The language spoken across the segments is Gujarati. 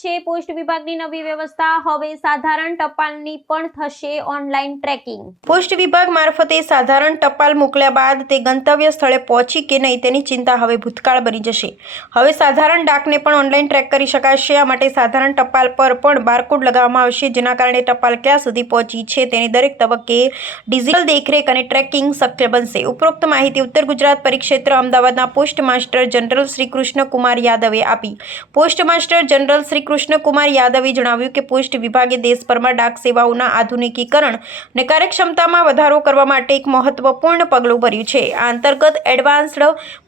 છે પોસ્ટ વિભાગની નવી વ્યવસ્થા, હવે સાધારણ ટપાલની પણ થશે ઓનલાઈન ટ્રેકિંગ। પોસ્ટ વિભાગ મારફતે સાધારણ ટપાલ મોકલ્યા બાદ તે ગંતવ્ય સ્થળે પહોંચી કે નહીં તેની ચિંતા હવે ભૂતકાળ બની જશે। હવે સાધારણ ડાકને પણ ઓનલાઈન ટ્રેક કરી શકાશે। આ માટે સાધારણ ટપાલ પર પણ બારકોડ લગાવવામાં આવશે, જેના કારણે ટપાલ ક્યાં સુધી પહોંચી છે તેની દરેક તબક્કે ડિજિટલ દેખરેખ અને ટ્રેકિંગ શક્ય બનશે। ઉપરોક્ત માહિતી ઉત્તર ગુજરાત પરિક્ષેત્ર અમદાવાદના post master general Shri Krishnakumar યાદવે આપી। Post master general Shri Krishnakumar યાદવે જણાવ્યું કે પોસ્ટ વિભાગે દેશભરમાં ડાક સેવાઓના આધુનિકીકરણ અને કાર્યક્ષમતામાં વધારો કરવા માટે એક મહત્વપૂર્ણ પગલું ભર્યું છે। આ અંતર્ગત એડવાન્સ્ડ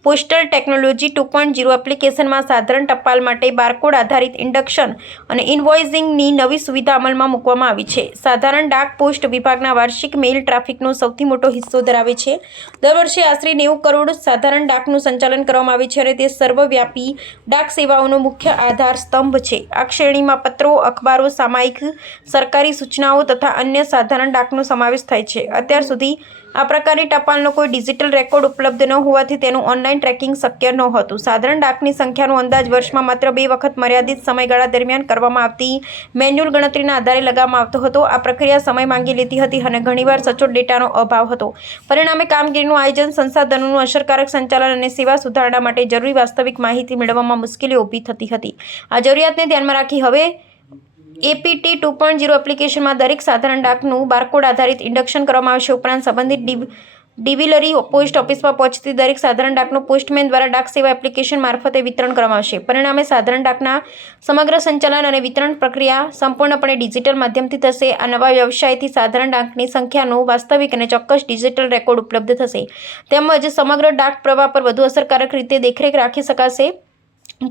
પોસ્ટલ ટેકનોલોજી 2.0 એપ્લિકેશનમાં સાધારણ ટપાલ માટે બારકોડ આધારિત ઇન્ડક્શન અને ઇનવોઇસિંગની નવી સુવિધા અમલમાં મૂકવામાં આવી છે। સાધારણ ડાક પોસ્ટ વિભાગના વાર્ષિક મેઇલ ટ્રાફિકનો સૌથી મોટો હિસ્સો ધરાવે છે। દર વર્ષે આશરે 90 કરોડ સાધારણ ડાકનું સંચાલન કરવામાં આવે છે અને તે સર્વવ્યાપી ડાક સેવાઓનો મુખ્ય આધાર સ્તંભ છે। આ શ્રેણીમાં પત્રો, અખબારો, સામાયિક, સરકારી સૂચનાઓ તથા અન્ય સાધારણ ડાકનો સમાવેશ થાય છે। અત્યાર સુધી આ પ્રકારની ટપાલનો કોઈ ડિજિટલ રેકોર્ડ ઉપલબ્ધ ન હોવાથી તેનું ઓનલાઈન ટ્રેકિંગ શક્ય નહોતું। સાધારણ ડાકની સંખ્યાનો અંદાજ વર્ષમાં માત્ર 2 વખત મર્યાદિત સમયગાળા દરમિયાન કરવામાં આવતી મેન્યુઅલ ગણતરીના આધારે લગાવવામાં આવતો હતો। આ પ્રક્રિયા સમય માંગી લેતી હતી અને ઘણીવાર સચોટ ડેટાનો અભાવ હતો। પરિણામે કામગીરીનું આયોજન, સંસાધનોનું અસરકારક સંચાલન અને સેવા સુધારણા માટે જરૂરી વાસ્તવિક માહિતી મેળવવામાં મુશ્કેલીઓ ઊભી થતી હતી। આ જરૂરિયાતને ધ્યાનમાં રાખી હવે એપીટી 2.0 એપ્લિકેશનમાં દરેક સાધારણ ડાકનું બારકોડ આધારિત ઇન્ડક્શન કરવામાં આવશે। ઉપરાંત સંબંધિત ડિલિવરી પોસ્ટ ઓફિસમાં પહોંચતી દરેક સાધારણ ડાકનું પોસ્ટમેન દ્વારા ડાક સેવા એપ્લિકેશન મારફતે વિતરણ કરવામાં આવશે। પરિણામે સાધારણ ડાકના સમગ્ર સંચાલન અને વિતરણ પ્રક્રિયા સંપૂર્ણપણે ડિજિટલ માધ્યમથી થશે। આ નવા વ્યવસાયથી સાધારણ ડાકની સંખ્યાનો વાસ્તવિક અને ચોક્કસ ડિજિટલ રેકોર્ડ ઉપલબ્ધ થશે, તેમજ સમગ્ર ડાક પ્રવાહ પર વધુ અસરકારક રીતે દેખરેખ રાખી શકાશે।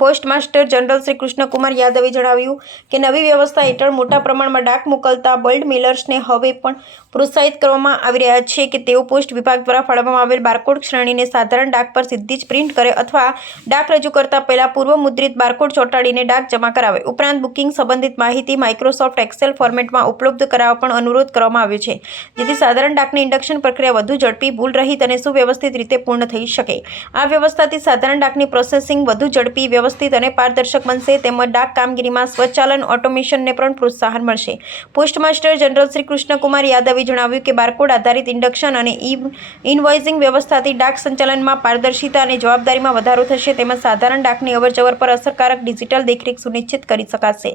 Post master general Shri Krishnakumar યાદવે જણાવ્યું કે નવી વ્યવસ્થા હેઠળ મોટા પ્રમાણમાં ડાક મોકલતા બલ્ક મેલર્સને હવે પણ પ્રોત્સાહિત કરવામાં આવી રહ્યા છે કે તેઓ પોસ્ટ વિભાગ દ્વારા ફાળવવામાં આવેલ બારકોડ શ્રેણીને સાધારણ ડાક પર સીધી જ પ્રિન્ટ કરે અથવા ડાક રજૂ કરતા પહેલા પૂર્વ મુદ્રિત બારકોડ ચોંટાડીને ડાક જમા કરાવે। ઉપરાંત બુકિંગ સંબંધિત માહિતી માઇક્રોસોફ્ટ એક્સેલ ફોર્મેટમાં ઉપલબ્ધ કરાવવા પણ અનુરોધ કરવામાં આવ્યો છે, જેથી સાધારણ ડાકની ઇન્ડક્શન પ્રક્રિયા વધુ ઝડપી, ભૂલ રહિત અને સુવ્યવસ્થિત રીતે પૂર્ણ થઈ શકે। આ વ્યવસ્થાથી સાધારણ ડાકની પ્રોસેસિંગ વધુ ઝડપી, વ્યવસ્થિત અને પારદર્શક બનશે, તેમજ ડાક કામગીરીમાં સ્વચાલન ઓટોમેશનને પણ પ્રોત્સાહન મળશે। Post master general Shri Krishnakumar યાદવે જણાવ્યું કે બારકોડ આધારિત ઇન્ડક્શન અને ઇનવોઇસિંગ વ્યવસ્થાથી ડાક સંચાલનમાં પારદર્શિતા અને જવાબદારીમાં વધારો થશે, તેમજ સાધારણ ડાકની અવરજવર પર અસરકારક ડિજિટલ દેખરેખ સુનિશ્ચિત કરી શકાશે।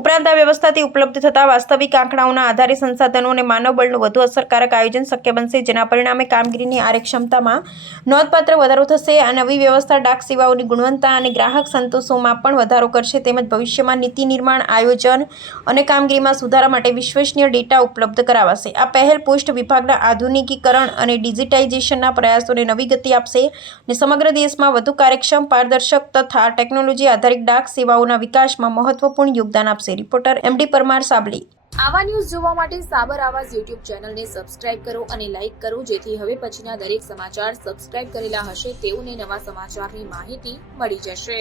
ઉપરાંત આ વ્યવસ્થાથી ઉપલબ્ધ થતા વાસ્તવિક આંકડાઓના આધારે સંસાધનો અને માનવબળનું વધુ અસરકારક આયોજન શક્ય બનશે, જેના પરિણામે કામગીરીની કાર્યક્ષમતામાં નોંધપાત્ર વધારો થશે। આ નવી વ્યવસ્થા ડાક સેવાઓની ગુણવત્તા અને ગ્રાહક સંતોષમાં પણ વધારો કરશે, તેમજ ભવિષ્યમાં નીતિ નિર્માણ, આયોજન અને કામગીરીમાં સુધારા માટે વિશ્વસનીય ડેટા ઉપલબ્ધ કરાવશે। આ પહેલ પોસ્ટ વિભાગના આધુનિકીકરણ અને ડિજિટાઇઝેશનના પ્રયાસોને નવી ગતિ આપશે અને સમગ્ર દેશમાં વધુ કાર્યક્ષમ, પારદર્શક તથા ટેકનોલોજી આધારિત ડાક સેવાઓના વિકાસમાં મહત્વપૂર્ણ યોગદાન આપશે। Reporter MD Parmar, Sabli. આવા ન્યૂઝ જોવા માટે સાબર આવાઝ યુટ્યુબ ચેનલને સબસ્ક્રાઇબ કરો અને લાઇક કરો, જેથી હવે પછીના દરેક સમાચાર સબસ્ક્રાઇબ કરેલા હશે તેઓને નવા સમાચારની માહિતી મળી જશે।